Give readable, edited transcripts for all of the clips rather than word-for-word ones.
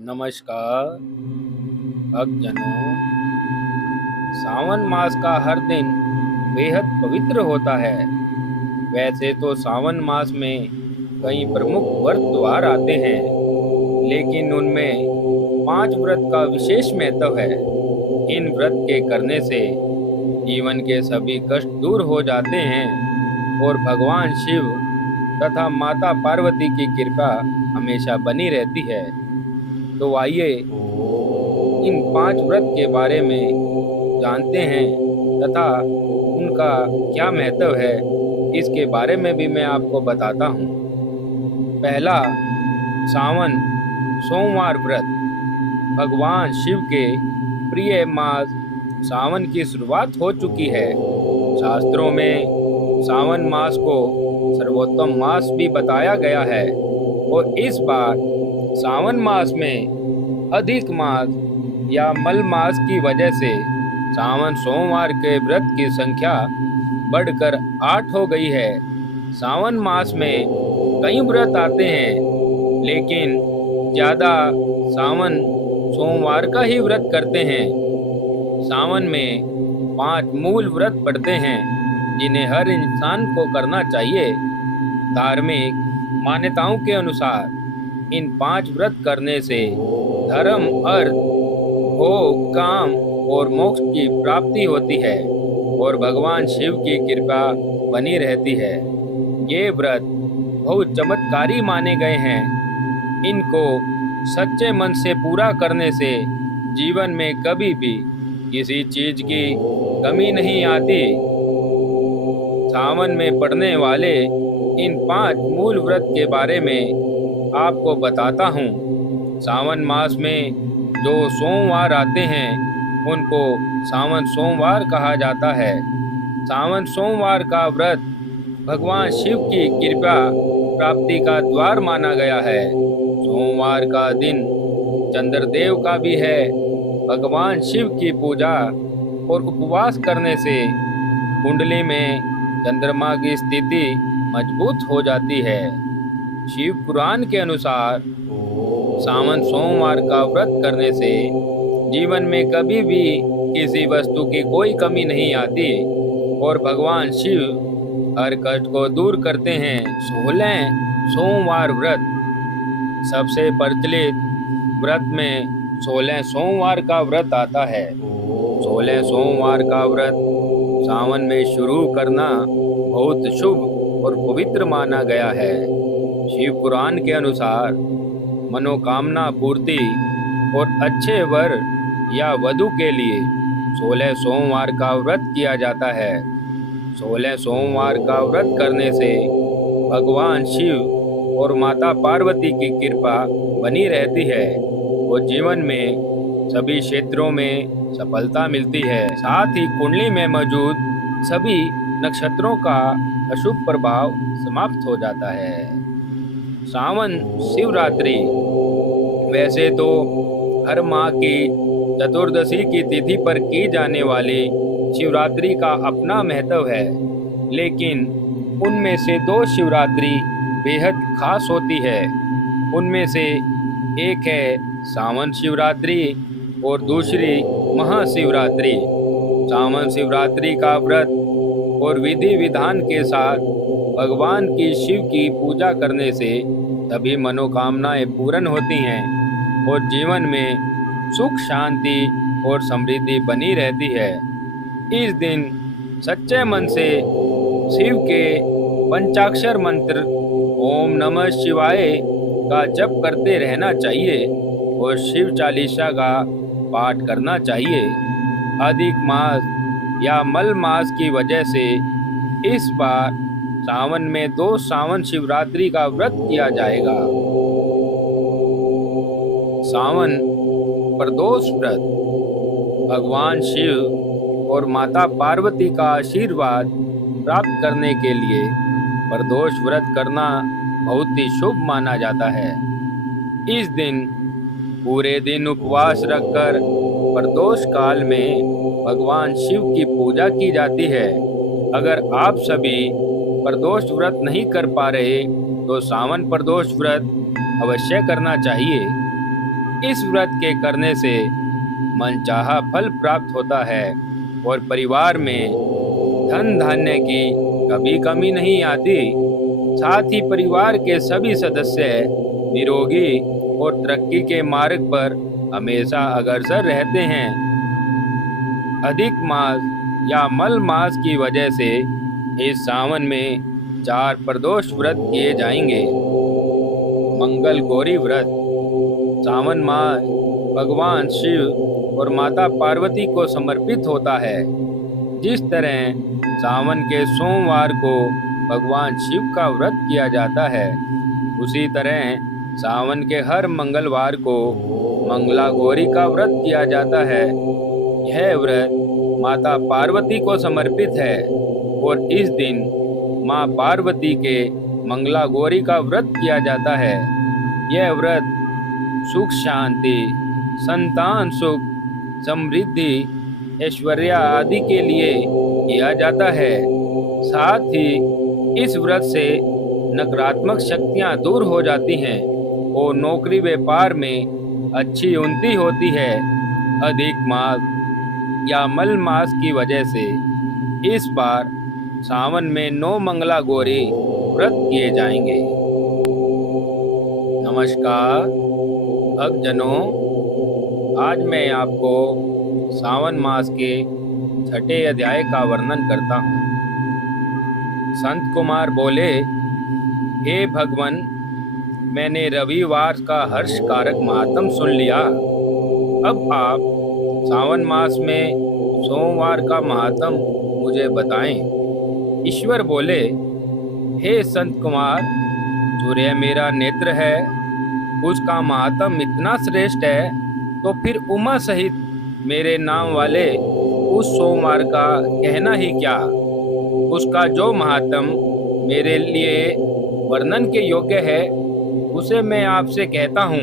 नमस्कार भक्तजनों। सावन मास का हर दिन बेहद पवित्र होता है। वैसे तो सावन मास में कई प्रमुख व्रत त्योहार आते हैं, लेकिन उनमें 5 व्रत का विशेष महत्व है। इन व्रत के करने से जीवन के सभी कष्ट दूर हो जाते हैं और भगवान शिव तथा माता पार्वती की कृपा हमेशा बनी रहती है। तो आइए इन 5 व्रत के बारे में जानते हैं तथा उनका क्या महत्व है, इसके बारे में भी मैं आपको बताता हूँ। पहला, सावन सोमवार व्रत। भगवान शिव के प्रिय मास सावन की शुरुआत हो चुकी है। शास्त्रों में सावन मास को सर्वोत्तम मास भी बताया गया है और इस बार सावन मास में अधिक मास या मल मास की वजह से सावन सोमवार के व्रत की संख्या बढ़कर 8 हो गई है। सावन मास में कई व्रत आते हैं, लेकिन ज़्यादा सावन सोमवार का ही व्रत करते हैं। सावन में 5 मूल व्रत पड़ते हैं, जिन्हें हर इंसान को करना चाहिए। धार्मिक मान्यताओं के अनुसार इन 5 व्रत करने से धर्म, अर्थ, भोग, काम और मोक्ष की प्राप्ति होती है और भगवान शिव की कृपा बनी रहती है। ये व्रत बहुत चमत्कारी माने गए हैं। इनको सच्चे मन से पूरा करने से जीवन में कभी भी किसी चीज की कमी नहीं आती। सावन में पड़ने वाले इन 5 मूल व्रत के बारे में आपको बताता हूँ। सावन मास में जो सोमवार आते हैं उनको सावन सोमवार कहा जाता है। सावन सोमवार का व्रत भगवान शिव की कृपा प्राप्ति का द्वार माना गया है। सोमवार का दिन चंद्रदेव का भी है। भगवान शिव की पूजा और उपवास करने से कुंडली में चंद्रमा की स्थिति मजबूत हो जाती है। शिव पुराण के अनुसार सावन सोमवार का व्रत करने से जीवन में कभी भी किसी वस्तु की कोई कमी नहीं आती और भगवान शिव हर कष्ट को दूर करते हैं। 16 सोमवार व्रत। सबसे प्रचलित व्रत में 16 सोमवार का व्रत आता है। 16 सोमवार का व्रत सावन में शुरू करना बहुत शुभ और पवित्र माना गया है। शिव पुराण के अनुसार मनोकामना पूर्ति और अच्छे वर या वधु के लिए 16 सोमवार का व्रत किया जाता है। 16 सोमवार का व्रत करने से भगवान शिव और माता पार्वती की कृपा बनी रहती है और जीवन में सभी क्षेत्रों में सफलता मिलती है। साथ ही कुंडली में मौजूद सभी नक्षत्रों का अशुभ प्रभाव समाप्त हो जाता है। सावन शिवरात्रि। वैसे तो हर माह की चतुर्दशी की तिथि पर की जाने वाली शिवरात्रि का अपना महत्व है, लेकिन उनमें से 2 शिवरात्रि बेहद खास होती है। उनमें से एक है सावन शिवरात्रि और दूसरी महाशिवरात्रि। सावन शिवरात्रि का व्रत और विधि विधान के साथ भगवान की शिव की पूजा करने से सभी मनोकामनाएं पूर्ण होती हैं और जीवन में सुख, शांति और समृद्धि बनी रहती है। इस दिन सच्चे मन से शिव के पंचाक्षर मंत्र ओम नमः शिवाय का जप करते रहना चाहिए और शिव चालीसा का पाठ करना चाहिए। अधिक मास या मल मास की वजह से इस बार सावन में 2 सावन शिवरात्रि का व्रत किया जाएगा। सावन प्रदोष व्रत। भगवान शिव और माता पार्वती का आशीर्वाद प्राप्त करने के लिए प्रदोष व्रत करना बहुत ही शुभ माना जाता है। इस दिन पूरे दिन उपवास रखकर प्रदोष काल में भगवान शिव की पूजा की जाती है। अगर आप सभी प्रदोष व्रत नहीं कर पा रहे तो सावन प्रदोष व्रत अवश्य करना चाहिए। इस व्रत के करने से मनचाहा फल प्राप्त होता है और परिवार में धन धान्य की कभी कमी नहीं आती। साथ ही परिवार के सभी सदस्य निरोगी और तरक्की के मार्ग पर हमेशा अग्रसर रहते हैं। अधिक मास या मल मास की वजह से इस सावन में 4 प्रदोष व्रत किए जाएंगे। मंगल गौरी व्रत। सावन मास भगवान शिव और माता पार्वती को समर्पित होता है। जिस तरह सावन के सोमवार को भगवान शिव का व्रत किया जाता है, उसी तरह सावन के हर मंगलवार को मंगला गौरी का व्रत किया जाता है। यह व्रत माता पार्वती को समर्पित है और इस दिन माँ पार्वती के मंगला गौरी का व्रत किया जाता है। यह व्रत सुख शांति, संतान सुख, समृद्धि, ऐश्वर्य आदि के लिए किया जाता है। साथ ही इस व्रत से नकारात्मक शक्तियां दूर हो जाती हैं और नौकरी व्यापार में अच्छी उन्नति होती है। अधिक मास या मल मास की वजह से इस बार सावन में 9 मंगला गौरी व्रत किए जाएंगे। नमस्कार भक्तजनों, आज मैं आपको सावन मास के 6ठे अध्याय का वर्णन करता हूँ। संत कुमार बोले, हे भगवान, मैंने रविवार का हर्ष कारक महात्म सुन लिया। अब आप सावन मास में सोमवार का महात्म मुझे बताएं। ईश्वर बोले, हे संत कुमार, सूर्य मेरा नेत्र है, उसका महात्म इतना श्रेष्ठ है, तो फिर उमा सहित मेरे नाम वाले उस सोमवार का कहना ही क्या। उसका जो महात्म मेरे लिए वर्णन के योग्य है, उसे मैं आपसे कहता हूँ।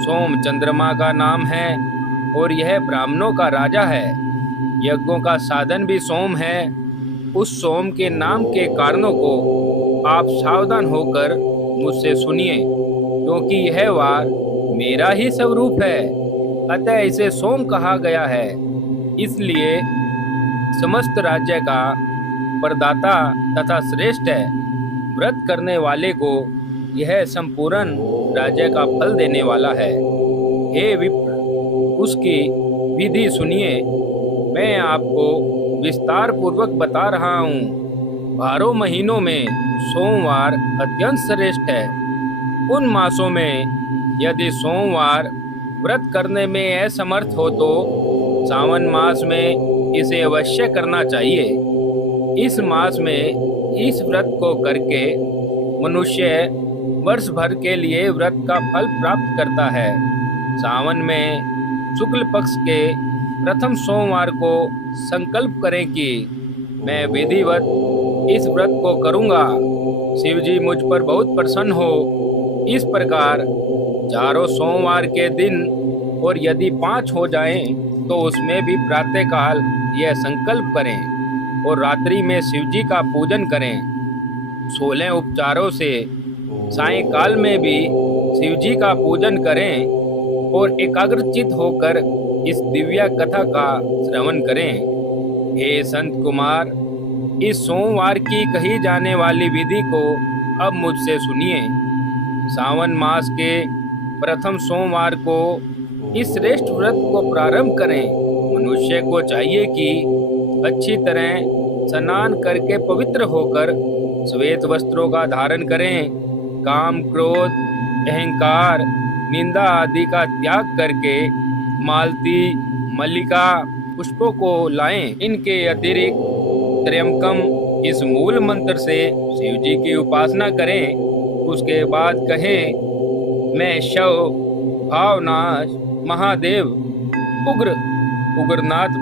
सोम चंद्रमा का नाम है और यह ब्राह्मणों का राजा है। यज्ञों का साधन भी सोम है। उस सोम के नाम के कारणों को आप सावधान होकर मुझसे सुनिए, क्योंकि यह वार मेरा ही स्वरूप है, अतः इसे सोम कहा गया है। इसलिए समस्त राज्य का प्रदाता तथा श्रेष्ठ है। व्रत करने वाले को यह संपूर्ण राज्य का फल देने वाला है। हे विप्र, उसकी विधि सुनिए। मैं आपको विस्तार पूर्वक बता रहा हूँ। 12 महीनों में सोमवार अत्यंत श्रेष्ठ है। उन मासों में यदि सोमवार व्रत करने में असमर्थ हो तो सावन मास में इसे अवश्य करना चाहिए। इस मास में इस व्रत को करके मनुष्य वर्ष भर के लिए व्रत का फल प्राप्त करता है। सावन में शुक्ल पक्ष के प्रथम सोमवार को संकल्प करें कि मैं विधिवत इस व्रत को करूंगा। शिव जी मुझ पर बहुत प्रसन्न हो। इस प्रकार चारों सोमवार के दिन, और यदि 5 हो जाएं तो उसमें भी प्रातःकाल यह संकल्प करें और रात्रि में शिवजी का पूजन करें। 16 उपचारों से सायंकाल में भी शिवजी का पूजन करें और एकाग्रचित होकर इस दिव्य कथा का श्रवण करें। हे संत कुमार, इस सोमवार की कही जाने वाली विधि को अब मुझसे सुनिए। सावन मास के प्रथम सोमवार को इस श्रेष्ठ व्रत को प्रारंभ करें। मनुष्य को चाहिए कि अच्छी तरह स्नान करके पवित्र होकर श्वेत वस्त्रों का धारण करें। काम, क्रोध, अहंकार, निंदा आदि का त्याग करके मालती, मल्लिका पुष्पों को लाएं। इनके अतिरिक्त त्र्यंबकम इस मूल मंत्र से शिवजी की उपासना करें। उसके बाद कहें, मैं शव, भावनाश, महादेव, उग्र, उग्रनाथ,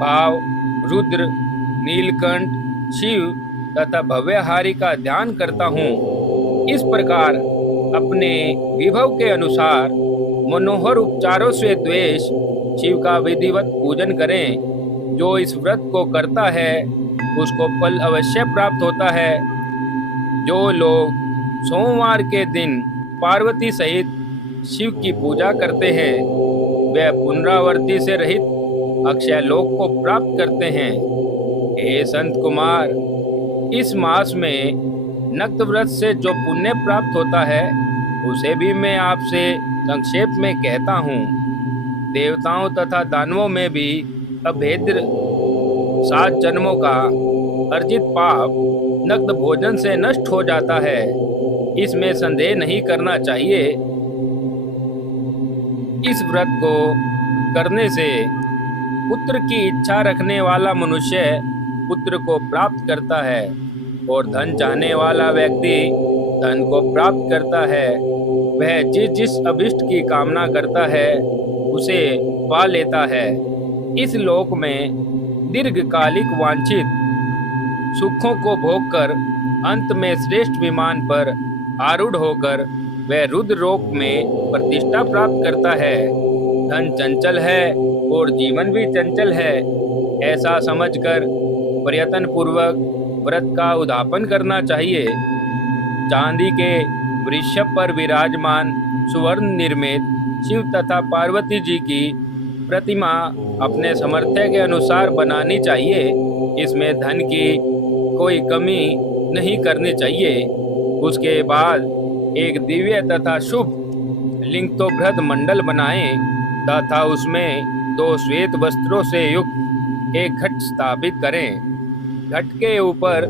भाव, रुद्र, नीलकंठ, शिव तथा भव्यहारी का ध्यान करता हूँ। इस प्रकार अपने विभव के अनुसार मनोहर उपचारों से द्वेष शिव का विधिवत पूजन करें। जो इस व्रत को करता है उसको फल अवश्य प्राप्त होता है। जो लोग सोमवार के दिन पार्वती सहित शिव की पूजा करते हैं वे पुनरावृत्ति से रहित अक्षय लोक को प्राप्त करते हैं। हे संत कुमार, इस मास में नक्त व्रत से जो पुण्य प्राप्त होता है उसे भी मैं आपसे संक्षेप में कहता हूँ। देवताओं तथा दानवों में भी अभेद्य 7 जन्मों का अर्जित पाप नक्त भोजन से नष्ट हो जाता है, इसमें संदेह नहीं करना चाहिए। इस व्रत को करने से पुत्र की इच्छा रखने वाला मनुष्य पुत्र को प्राप्त करता है और धन चाहने वाला व्यक्ति धन को प्राप्त करता है। वह जिस जिस अभिष्ट की कामना करता है उसे पा लेता है। इस लोक में दीर्घकालिक वांछित सुखों को भोगकर अंत में श्रेष्ठ विमान पर आरूढ़ होकर वह रुद्र लोक में प्रतिष्ठा प्राप्त करता है। धन चंचल है और जीवन भी चंचल है, ऐसा समझकर प्रयत्न पूर्वक व्रत का उद्यापन करना चाहिए। चांदी के वृषभ पर विराजमान सुवर्ण निर्मित शिव तथा पार्वती जी की प्रतिमा अपने सामर्थ्य के अनुसार बनानी चाहिए। इसमें धन की कोई कमी नहीं करनी चाहिए। उसके बाद एक दिव्य तथा शुभ लिंगोत्भृत मंडल बनाएं तथा उसमें 2 श्वेत वस्त्रों से युक्त एक घट स्थापित करें। घट के ऊपर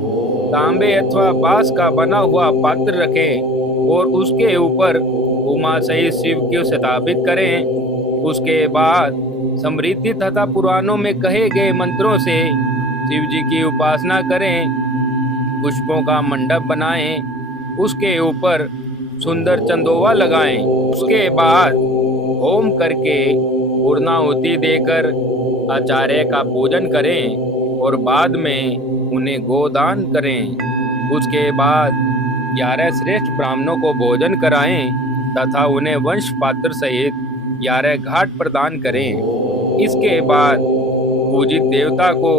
तांबे अथवा बांस का बना हुआ पात्र रखें और उसके ऊपर उमा सहित शिव को स्थापित करें। उसके बाद स्मृति तथा पुराणों में कहे गए मंत्रों से शिव जी की उपासना करें। पुष्पों का मंडप बनाएं, उसके ऊपर सुंदर चंदोवा लगाएं। उसके बाद होम करके पूर्णाहुति देकर आचार्य का पूजन करें और बाद में उन्हें गोदान करें। उसके बाद 11 श्रेष्ठ ब्राह्मणों को भोजन कराएं तथा उन्हें वंश पात्र सहित 11 घाट प्रदान करें। इसके बाद पूजित देवता को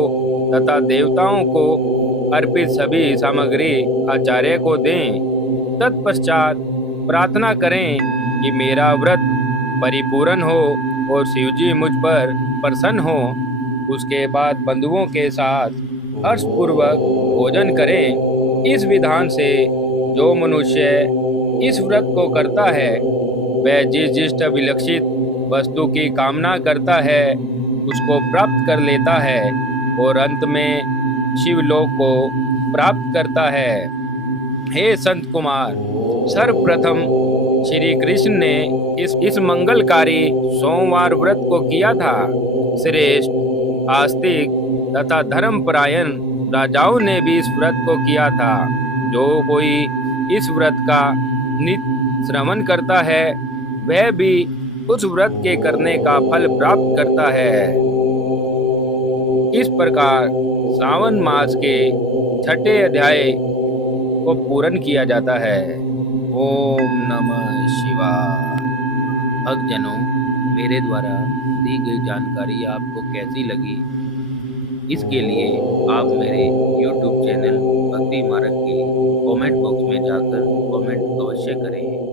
तथा देवताओं को अर्पित सभी सामग्री आचार्य को दें। तत्पश्चात प्रार्थना करें कि मेरा व्रत परिपूर्ण हो और शिवजी मुझ पर प्रसन्न हो। उसके बाद बंधुओं के साथ हर्षपूर्वक भोजन करें। इस विधान से जो मनुष्य इस व्रत को करता है वह जिस जिष्ट विलक्षित वस्तु की कामना करता है उसको प्राप्त कर लेता है और अंत में शिवलोक को प्राप्त करता है। हे संत कुमार, सर्वप्रथम श्री कृष्ण ने इस मंगलकारी सोमवार व्रत को किया था। श्रेष्ठ आस्तिक तथा धर्मपरायण राजाओं ने भी इस व्रत को किया था। जो कोई इस व्रत का नित्य श्रवण करता है वह भी उस व्रत के करने का फल प्राप्त करता है। इस प्रकार सावन मास के 6ठे अध्याय को पूर्ण किया जाता है। ओम नमः शिवाय। भक्तजनों, मेरे द्वारा दी गई जानकारी आपको कैसी लगी, इसके लिए आप मेरे YouTube चैनल भक्ति मार्ग के कमेंट बॉक्स में जाकर कमेंट अवश्य करें।